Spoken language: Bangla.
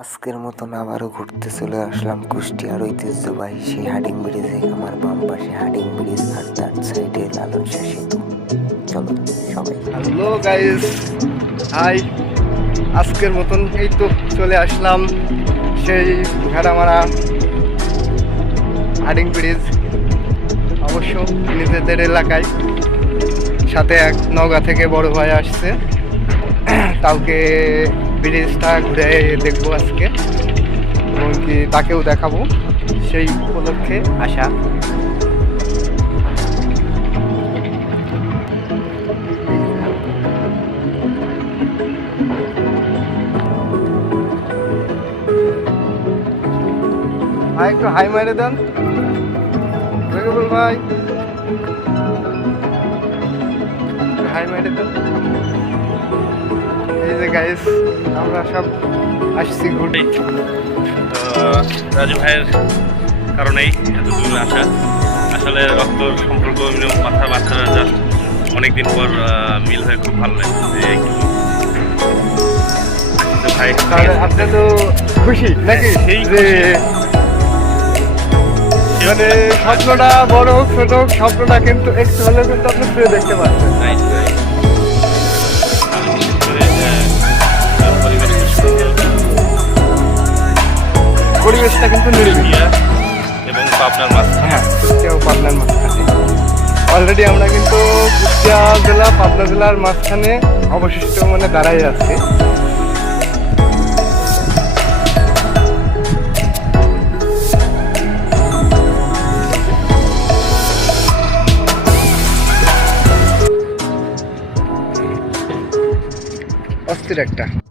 আজকের মতন আবারও ঘুরতে চলে আসলাম কুষ্টিয়ার ঐতিহ্যবাহী সেই হাডিং ব্রিজে। আমার বাম পাশে হাডিং ব্রিজ আর তার সাইডে লালন শাহ সেতু। চলো সবাই। Hello guys, hi. আজকের মতন এই তো চলে আসলাম সেই ভেড়ামারা হাডিং ব্রিজ, অবশ্য নিজেদের এলাকায়। সাথে এক নওগাঁ থেকে বড় ভাই আসছে, কাউকে ব্রিজটা ঘুরে দেখবো আজকে, এবং কি তাকেও দেখাবো, সেই উপলক্ষে আসা। ভাই একটু হাই মারে দেন ভাই, হাই মারে দেন। এই যে গাইস, আমরা সব আসছি ঘুরে। রাজু ভাইয়ের কারণেই এত দূর আসা। আসলে রক্তর সম্পর্ক মাথার বাচ্চারা জাস্ট অনেকদিন পর মিল হয়ে খুব ভালো লাগে। ভাই আপনি তো খুশি নাকি? যে মানে স্বপ্নটা বড় হোক ছোট হোক, স্বপ্নটা কিন্তু একটু হলেও কিন্তু আপনি ফিরে দেখতে পাচ্ছেন। পরিবেশটা কিন্তু নিরিবিলি এবং পাবনার মাঝখানে। হ্যাঁ, কুষ্টিয়া ও পাবনার মাঝখানে। অলরেডি আমরা কিন্তু কুষ্টিয়া জেলা পাবনা জেলার মাঝখানে অবশিষ্ট মানে দাঁড়াই আছি।